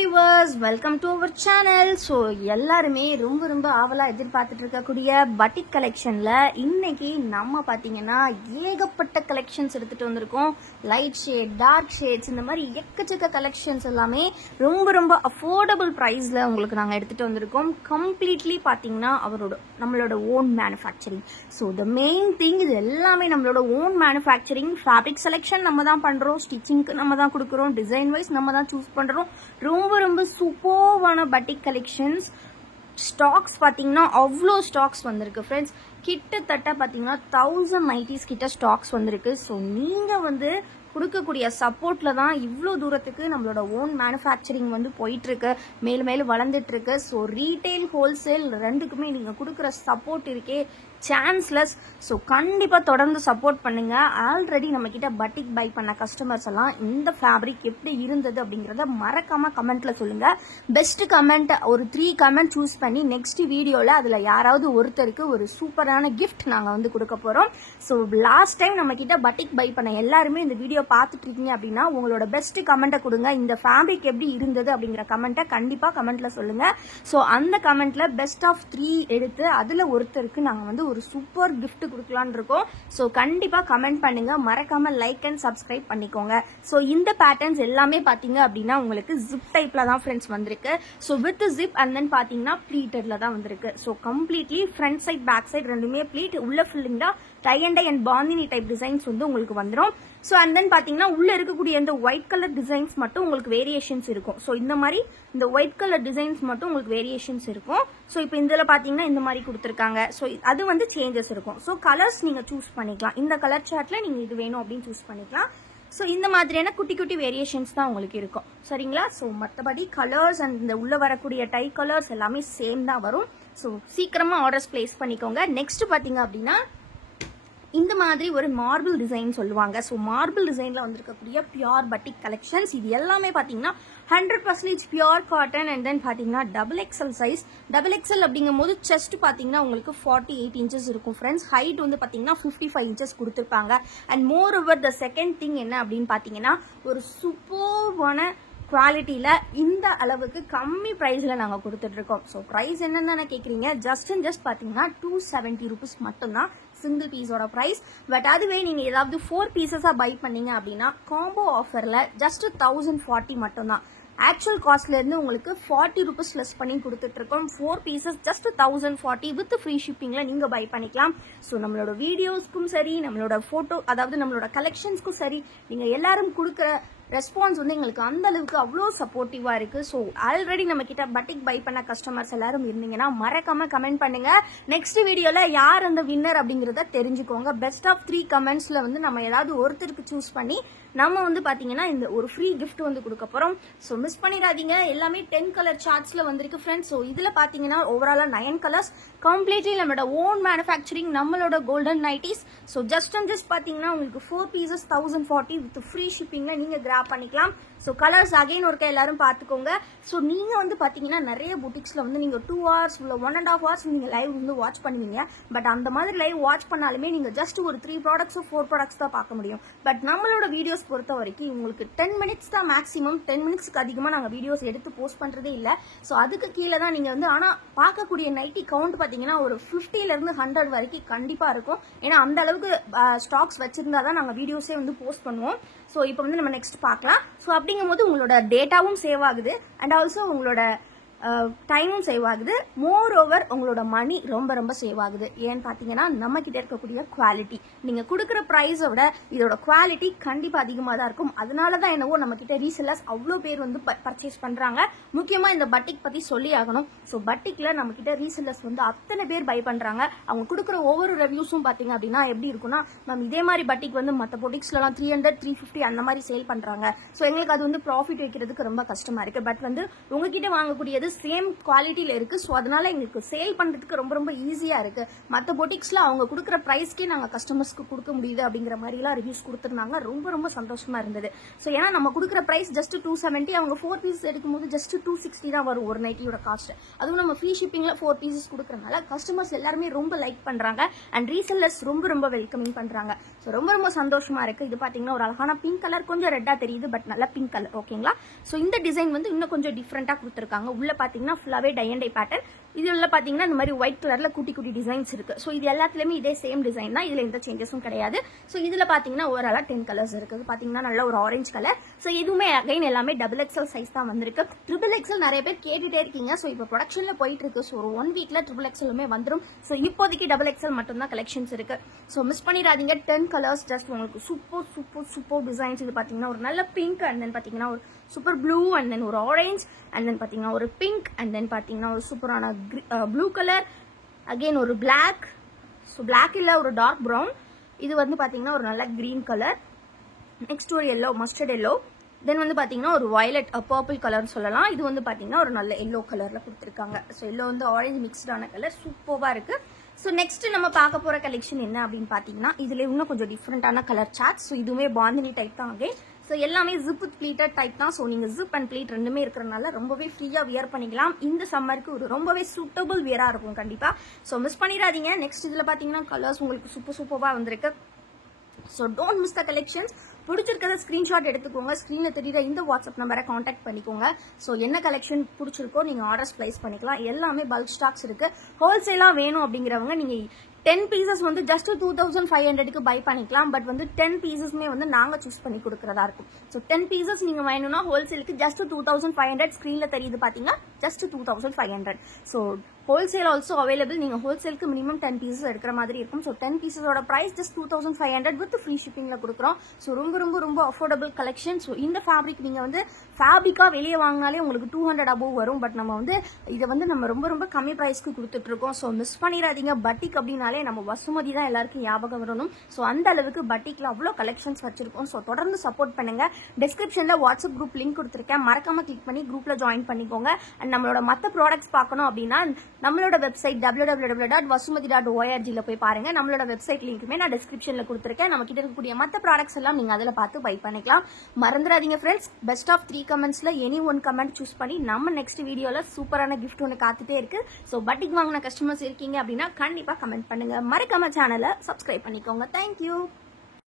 viewers, welcome to our channel. So எல்லாருமே ரொம்ப ஆவலா எதிர்பார்த்துட்டு இருக்கக்கூடிய பட்டிக் கலெக்ஷன்ல இன்னைக்கு நம்ம பாத்தீங்கன்னா ஏகப்பட்ட கலெக்ஷன்ஸ் எடுத்துட்டு வந்திருக்கோம். லைட் ஷேட், டார்க் ஷேட்ஸ், இந்த மாதிரி எக்கச்சக்க கலெக்ஷன்ஸ் எல்லாமே ரொம்ப அஃபோர்டபுள் பிரைஸ்ல உங்களுக்கு நாங்க எடுத்துட்டு வந்திருக்கோம். கம்ப்ளீட்லி பாத்தீங்கன்னா நம்மளோட own manufacturing. So the main thing, இது எல்லாமே நம்மளோட ஓன் மேனுஃபேக்சரிங். ஃபேப்ரிக் செலெக்ஷன் நம்ம தான் பண்றோம், ஸ்டிச்சிங்க்கு நம்ம தான் கொடுக்குறோம், டிசைன் வைஸ் நம்ம தான் சூஸ் பண்றோம். ரொம்ப சூப்பர்வான பட்டிக் கலெக்ஷன்ஸ். ஸ்டாக்ஸ் பாத்தீங்கன்னா அவ்வளோ ஸ்டாக்ஸ் வந்திருக்கு ஃப்ரெண்ட்ஸ். கிட்டத்தட்ட பாத்தீங்கன்னா 1000 நைட்டிஸ் கிட்ட ஸ்டாக்ஸ் வந்திருக்கு. ஸோ நீங்க கொடுக்கக்கூடிய சப்போர்ட்ல தான் இவ்வளோ தூரத்துக்கு நம்மளோட ஓன் மேனுஃபேக்சரிங் போயிட்டு இருக்கு, மேலும் வளர்ந்துட்டு இருக்கு. ஸோ ரீட்டைல், ஹோல்சேல் ரெண்டுக்குமே நீங்க கொடுக்குற சப்போர்ட் இருக்கே சான்ஸ்லெஸ். ஸோ கண்டிப்பா தொடர்ந்து சப்போர்ட் பண்ணுங்க. ஆல்ரெடி நம்ம கிட்ட பட்டிக் பை பண்ண கஸ்டமர்ஸ் எல்லாம் இந்த ஃபேப்ரிக் எப்படி இருந்தது அப்படிங்கறத மறக்காம கமெண்ட்ல சொல்லுங்க. பெஸ்ட் கமெண்ட் ஒரு 3 கமெண்ட் சூஸ் பண்ணி நெக்ஸ்ட் வீடியோல அதுல யாராவது ஒருத்தருக்கு ஒரு சூப்பரான கிஃப்ட் நாங்க கொடுக்க போறோம். ஸோ லாஸ்ட் டைம் நம்ம கிட்ட பட்டிக் பை பண்ண எல்லாருமே இந்த வீடியோ பார்த்துட்டு இருக்கீங்க அப்படின்னா உங்களோட பெஸ்ட் கமெண்ட்டை கொடுங்க. இந்த ஃபேப்ரிக் எப்படி இருந்தது அப்படிங்கிற கமெண்ட்டை கண்டிப்பா கமெண்ட்ல சொல்லுங்க. ஸோ அந்த கமெண்ட்ல பெஸ்ட் ஆஃப் 3 எடுத்து அதுல ஒருத்தருக்கு நாங்க ஒரு சூப்பர் கிஃப்ட் கொடுக்கலாம்னு இருக்கோம். சோ கண்டிப்பா கமெண்ட் பண்ணுங்க, மறக்காம லைக் அண்ட் சப்ஸ்கிரைப் பண்ணிக்கோங்க. சோ இந்த பேட்டர்ன்ஸ் எல்லாமே பாத்தீங்க அப்படின்னா உங்களுக்கு ஜிப் டைப்ல தான் ஃப்ரெண்ட்ஸ் வந்திருக்கு. So with zip and then பாத்தீங்கன்னா ப்ளீட்டட்ல தான் வந்திருக்கு. So completely front side back side ரெண்டுமே ப்ளீட், உள்ள ஃபுல்லிங் தான் tie and tie and bandhani type designs உங்களுக்கு வந்துடும். ஸோ அண்ட் தென் பாத்தீங்கன்னா உள்ள இருக்கக்கூடிய இந்த ஒயிட் கலர் டிசைன்ஸ் மட்டும் உங்களுக்கு வேரியேஷன்ஸ் இருக்கும். ஸோ இந்த மாதிரி இந்த ஒயிட் கலர் டிசைன்ஸ் மட்டும் உங்களுக்கு வேரியேஷன்ஸ் இருக்கும். ஸோ இப்போ இதுல பாத்தீங்கன்னா இந்த மாதிரி கொடுத்துருக்காங்க. ஸோ அது சேஞ்சஸ் இருக்கும். ஸோ கலர்ஸ் நீங்க சூஸ் பண்ணிக்கலாம். இந்த கலர் சார்ட்ல நீங்க இது வேணும் அப்படின்னு சூஸ் பண்ணிக்கலாம். ஸோ இந்த மாதிரியான குட்டி வேரியேஷன்ஸ் தான் உங்களுக்கு இருக்கும். சரிங்களா? ஸோ மற்றபடி கலர்ஸ் அண்ட் இந்த உள்ள வரக்கூடிய டை கலர்ஸ் எல்லாமே சேம் தான் வரும். ஸோ சீக்கிரமா ஆர்டர்ஸ் பிளேஸ் பண்ணிக்கோங்க. நெக்ஸ்ட் பாத்தீங்க அப்படின்னா இந்த மாதிரி ஒரு மார்பிள் டிசைன் சொல்லுவாங்க. ஸோ மார்பிள் டிசைன்ல வந்திருக்கக்கூடிய பியூர் பட்டிக் கலெக்ஷன்ஸ். இது எல்லாமே பாத்தீங்கன்னா 100% பியூர் காட்டன் அண்ட் தென் பாத்தீங்கன்னா XXL சைஸ். XXL அப்படிங்கும் போது செஸ்ட் பாத்தீங்கன்னா உங்களுக்கு 48 இன்ச்சஸ் இருக்கும் ஃப்ரெண்ட்ஸ். ஹைட் பாத்தீங்கன்னா 55 இன்ச்சஸ் கொடுத்துருப்பாங்க. And more over the second thing என்ன அப்படின்னு பாத்தீங்கன்னா ஒரு சூப்பர்வான குவாலிட்டியில இந்த அளவுக்கு கம்மி பிரைஸ்ல நாங்க கொடுத்துட்டு இருக்கோம். ஸோ பிரைஸ் என்னன்னு கேக்குறீங்க, ஜஸ்ட் பாத்தீங்கன்னா 270 rupees மட்டும்தான் சிங்கிள் பீஸோட பிரைஸ். பட் அதுவே நீங்க ஏதாவது 4 பீசஸா பை பண்ணீங்க அப்படின்னா காம்போ ஆஃபர்ல ஜஸ்ட் 1040 மட்டும்தான். ஆக்சுவல் காஸ்ட்ல இருந்து உங்களுக்கு 40 rupees லெஸ் பண்ணி கொடுத்துட்டு இருக்கோம். 4 பீசஸ் ஜஸ்ட் 1040 வித் ஃப்ரீ ஷிப்பிங்ல நீங்க பை பண்ணிக்கலாம். ஸோ நம்மளோட வீடியோஸ்க்கும் சரி, நம்மளோட போட்டோ அதாவது நம்மளோட கலெக்ஷன்ஸ்க்கும் சரி, நீங்க எல்லாரும் கொடுக்குற ரெஸ்பான்ஸ் எங்களுக்கு அந்த அளவுக்கு அவ்வளோ சப்போர்ட்டிவா இருக்கு. ஸோ ஆல்ரெடி நம்ம கிட்ட பட்டிக் பை பண்ண கஸ்டமர்ஸ் எல்லாரும் இருந்தீங்கன்னா மறக்காம கமெண்ட் பண்ணுங்க. நெக்ஸ்ட் வீடியோல யார் அந்த வின்னர் அப்படிங்கறத தெரிஞ்சுக்கோங்க. பெஸ்ட் ஆஃப் 3 கமெண்ட்ஸ்ல நம்ம ஏதாவது ஒருத்தருக்கு சூஸ் பண்ணி நம்ம பாத்தீங்கன்னா இந்த ஒரு ஃப்ரீ கிஃப்ட் கொடுக்க போறோம். ஸோ மிஸ் பண்ணிடாதீங்க. எல்லாமே 10 கலர் சார்ட்ஸ்ல வந்திருக்கு ஃப்ரெண்ட்ஸ். ஸோ இதுல பாத்தீங்கன்னா ஓவராலா 9 கலர்ஸ், கம்ப்ளீட்லி நம்மளோட ஓன் மேனுஃபேக்சரிங், நம்மளோட கோல்டன் நைட்டிஸ். ஸோ ஜஸ்ட் பாத்தீங்கன்னா உங்களுக்கு 4 பீசஸ் 1040 வித் ஃப்ரீ ஷிப்பிங்ல நீங்க கிராப் பண்ணிக்கலாம். சோ கலர்ஸ் அகைன் ஒருக்க எல்லாரும் பாத்துக்கோங்க. சோ நீங்க பாத்தீங்கன்னா நிறைய புட்டிக்ஸ்ல நீங்க 2 hours இல்ல 1.5 hours நீங்க லைவ் வாட்ச் பண்ணுவீங்க. பட் அந்த மாதிரி லைவ் வாட்ச் பண்ணாலுமே நீங்க ஜஸ்ட் ஒரு 3 ப்ராடக்ட்ஸ் 4 ப்ராடக்ட்ஸ் தான் பார்க்க முடியும். பட் நம்மளோட வீடியோஸ் பொறுத்த வரைக்கும் உங்களுக்கு 10 மினிட்ஸ் தான் மேக்ஸிமம். 10 மினிட்ஸ்க்கு அதிகமா நாங்க வீடியோஸ் எடுத்து போஸ்ட் பண்றதே இல்ல. சோ அதுக்கு கீழே தான் நீங்க ஆனா பார்க்கக்கூடிய நைட்டி கவுண்ட் பாத்தீங்கன்னா ஒரு 50ல இருந்து 100 வரைக்கும் கண்டிப்பா இருக்கும். ஏன்னா அந்த அளவுக்கு ஸ்டாக்ஸ் வச்சிருந்தா தான் நாங்க வீடியோஸே போஸ்ட் பண்ணுவோம். சோ இப்போ நம்ம நெக்ஸ்ட் பார்க்கலாம். சோ அப்படிங்கும் போது உங்களோட டேட்டாவும் சேவ் ஆகுது அண்ட் ஆல்சோ உங்களோட டைமும் சேவ் ஆகுது. மோர் ஓவர் உங்களோட மணி ரொம்ப சேவ் ஆகுது. ஏன்னு பாத்தீங்கன்னா நம்ம கிட்ட இருக்கக்கூடிய குவாலிட்டி, நீங்க கொடுக்குற பிரைஸை விட இதோட குவாலிட்டி கண்டிப்பா அதிகமா தான் இருக்கும். அதனாலதான் என்னவோ நம்ம கிட்ட ரீசெல்லர்ஸ் அவ்வளோ பேர் பர்ச்சேஸ் பண்றாங்க. முக்கியமா இந்த பட்டிக் பத்தி சொல்லி ஆகணும். ஸோ பட்டிக்ல நம்ம கிட்ட ரீசெல்லர்ஸ் அத்தனை பேர் பை பண்றாங்க. அவங்க கொடுக்குற ஒவ்வொரு ரிவ்யூஸும் பாத்தீங்க அப்படின்னா எப்படி இருக்குன்னா, நம்ம இதே மாதிரி பட்டிக் மற்ற பொட்டிக்ஸ்லாம் 300 350 அந்த மாதிரி சேல் பண்றாங்க. ஸோ எங்களுக்கு அது ப்ராஃபிட் வைக்கிறதுக்கு ரொம்ப கஷ்டமா இருக்கு. பட் உங்ககிட்ட வாங்கக்கூடியது சேம் குவாலிட்டியில இருக்கு. ஸோ அதனால எங்களுக்கு சேல் பண்றதுக்கு ரொம்ப ரொம்ப ஈஸியா இருக்கு. மற்ற பொட்டிக்ஸ்ல அவங்க கொடுக்குற பிரைஸ்க்கே நாங்க கஸ்டமர்ஸ்க்கு கொடுக்க முடியுது அப்படிங்கிற மாதிரி எல்லாம் ரிவ்யூஸ் கொடுத்துருந்தாங்க. ரொம்ப ரொம்ப சந்தோஷமா இருந்தது. ஸோ ஏன்னா நம்ம கொடுக்குற பிரைஸ் ஜஸ்ட் 270, அவங்க 4 பீசஸ் எடுக்கும்போது ஜஸ்ட் 260 தான் வரும் ஒரு நைட்டியோட காஸ்ட். அதுவும் நம்ம ஃப்ரீ ஷிப்பிங்ல 4 பீசஸ் கொடுக்கறதுனால கஸ்டமர்ஸ் எல்லாருமே ரொம்ப லைக் பண்றாங்க அண்ட் ரீசெல்லர்ஸ் ரொம்ப ரொம்ப வெல்கமிங் பண்றாங்க. ஸோ ரொம்ப ரொம்ப சந்தோஷமா இருக்கு. இது பாத்தீங்கன்னா ஒரு அழகான பிங்க் கலர், கொஞ்சம் ரெட்டா தெரியுது பட் நல்ல பிங்க் கலர். ஓகேங்களா? ஸோ இந்த டிசைன் வந்து இன்னும் கொஞ்சம் டிஃப்ரெண்டா கொடுத்துருக்காங்க. உள்ள பாத்தீங்கன்னா ஃபுல்லாவே டை அண்ட் டை பேட்டர்ன். இதுல பாத்தீங்கன்னா இந்த மாதிரி ஒயிட் கலர்ல குட்டி குட்டி டிசைன்ஸ் இருக்கு. ஸோ இது எல்லாத்துலயுமே இதே சேம் டிசைன் தான். இதுல எந்த சேஞ்சஸும் கிடையாது. ஸோ இதுல பாத்தீங்கன்னா ஓவராலா 10 கலர்ஸ் இருக்குது. பாத்தீங்கன்னா நல்ல ஒரு ஆரஞ்சு கலர். ஸோ இதுவுமே அகைன் எல்லாமே XXL சைஸ் தான் வந்திருக்கு. XXL நிறைய பேர் கேட்டுட்டே இருக்கீங்க. ஸோ இப்போ ப்ரொடக்ஷன்ல போயிட்டு இருக்கு. ஸோ ஒரு 1 வீக்ல XXLமே வந்துடும். ஸோ இப்போதைக்கு XXL மட்டும் தான் கலெக்ஷன்ஸ் இருக்கு. ஸோ மிஸ் பண்ணிடாதீங்க. 10 கலர்ஸ் ஜஸ்ட் உங்களுக்கு சூப்பர் சூப்பர் சூப்பர் டிசைன்ஸ். இது பாத்தீங்கன்னா ஒரு நல்ல பிங்க் அண்ட் தென் பாத்தீங்கன்னா ஒரு சூப்பர் ப்ளூ அண்ட் தென் ஒரு ஆரஞ்ச் அண்ட் தென் பாத்தீங்கன்னா ஒரு பிங்க் அண்ட் தென் பாத்தீங்கன்னா ஒரு சூப்பரான ப்ளூ கலர், அகைன் ஒரு பிளாக். ஸோ பிளாக் இல்ல ஒரு டார்க் ப்ரௌன். இது வந்து பாத்தீங்கன்னா ஒரு நல்ல கிரீன் கலர். நெக்ஸ்ட் ஒரு எல்லோ, மஸ்டர்ட் எல்லோ. தென் வந்து பாத்தீங்கன்னா ஒரு வயலட் பர்பிள் கலர் சொல்லலாம். இது வந்து பாத்தீங்கன்னா ஒரு நல்ல எல்லோ கலர்ல கொடுத்துருக்காங்க. ஸோ எல்லோ வந்து ஆரஞ்சு மிக்ஸ்டான கலர், சூப்பர்வா இருக்கு. ஸோ நெக்ஸ்ட் நம்ம பார்க்க போற கலெக்ஷன் என்ன அப்படின்னு பாத்தீங்கன்னா இதுல இன்னும் கொஞ்சம் டிஃப்ரெண்டான கலர் சார்ட். ஸோ இதுவுமே பாந்தினி டைப் தான். அகைன் ஸோ எல்லாமே ஜிப் ப்ளீட்டட் டைப் தான். ஸோ நீங்க ஜிப் அண்ட் ப்ளீட் ரெண்டுமே இருக்கிறதுனால ரொம்பவே ஃப்ரீயா வியர் பண்ணிக்கலாம். இந்த சம்மருக்கு ஒரு ரொம்பவே சூட்டபிள் வியரா இருக்கும் கண்டிப்பா. ஸோ மிஸ் பண்ணிடாதீங்க. நெக்ஸ்ட் இதுல பாத்தீங்கன்னா கலர்ஸ் உங்களுக்கு சூப்பர் சூப்பர்வா வந்திருக்கு. So don't miss the collections. பிடிச்சிருக்கிறத ஸ்கிரீன்ஷாட் எடுத்துக்கோங்க. ஸ்கிரீன்ல தெரியுற இந்த வாட்ஸ்அப் நம்பரை காண்டாக்ட் பண்ணிக்கோங்க. ஸோ என்ன கலெக்ஷன் பிடிச்சிருக்கோ நீங்க ஆர்டர்ஸ் பிளேஸ் பண்ணிக்கலாம். எல்லாமே பல்க் ஸ்டாக்ஸ் இருக்கு. ஹோல்சேலா வேணும் அப்படிங்கிறவங்க நீங்க 10 பீசஸ் வந்து ஜஸ்ட் 2500க்கு பை பண்ணிக்கலாம். பட் வந்து 10 பீசஸ்மே வந்து நாங்க சூஸ் பண்ணி கொடுக்கறதா இருக்கும். ஸோ 10 பீசஸ் நீங்க வேணும்னா ஹோல்சேலுக்கு ஜஸ்ட் 2500. ஸ்கிரீன்ல தெரியுது பாத்தீங்கன்னா just 2500. So wholesale also available. நீங்க ஹோல்சேலுக்கு மினிமம் 10 பீசஸ் எடுக்கிற மாதிரி இருக்கும். ஸோ 10 பீசஸோட பிரைஸ் ஜஸ்ட் 2500 வித் ஃப்ரீ ஷிப்பிங்ல கொடுக்குறோம். ஸோ ரொம்ப ரொம்ப ரொம்ப அஃபோர்டபிள் கலெக்ஷன். ஸோ இந்த ஃபேப்ரிக் நீங்க வந்து ஃபேப்ரிக்கா வெளியே வாங்கினாலே உங்களுக்கு 200 அபோவ் வரும். பட் நம்ம வந்து இதை வந்து நம்ம ரொம்ப ரொம்ப கம்மி பிரைஸ்க்கு கொடுத்துட்டு இருக்கோம். ஸோ மிஸ் பண்ணிடாதீங்க. பட்டிக் அப்படின்னாலே நம்ம வசுமதி தான் எல்லாருக்கும் ஞாபகம் வரணும். ஸோ அந்த அளவுக்கு பட்டிக்ல அவ்வளோ கலெக்ஷன்ஸ் வச்சிருக்கோம். ஸோ தொடர்ந்து சப்போர்ட் பண்ணுங்க. டிஸ்கிரிப்ஷன்ல வாட்ஸ்அப் குரூப் லிங்க் கொடுத்துருக்கேன். மறக்காம கிளிக் பண்ணி குரூப்ல ஜாயின் பண்ணிக்கோங்க. அண்ட் நம்மளோட மற்ற ப்ராடக்ட்ஸ் பார்க்கணும் அப்படின்னா நம்மளோட வெப்சைட் www.vasumati.org போய் பாருங்க. நம்மளோட வெப்சைட் லிங்க்குமே நான் டிஸ்கிரிப்ஷன்ல கொடுத்துருக்கேன். நம்ம கிட்ட இருக்கக்கூடிய மற்ற ப்ராடக்ட்ஸ் எல்லாம் நீங்க அதில் பார்த்து பை பண்ணிக்கலாம். மறந்துடாதீங்க ஃப்ரெண்ட்ஸ். பெஸ்ட் ஆஃப் 3 கமெண்ட்ஸ்ல எனி ஒன் கமெண்ட் சூஸ் பண்ணி நம்ம நெக்ஸ்ட் வீடியோல சூப்பரான கிஃப்ட் ஒன்று காத்துட்டே இருக்கு. ஸோ பட்டிக் வாங்கின கஸ்டமர்ஸ் இருக்கீங்க அப்படின்னா கண்டிப்பா கமெண்ட் பண்ணுங்க. மறக்காம சேனலை சப்ஸ்கிரைப் பண்ணிக்கோங்க. தேங்க்யூ.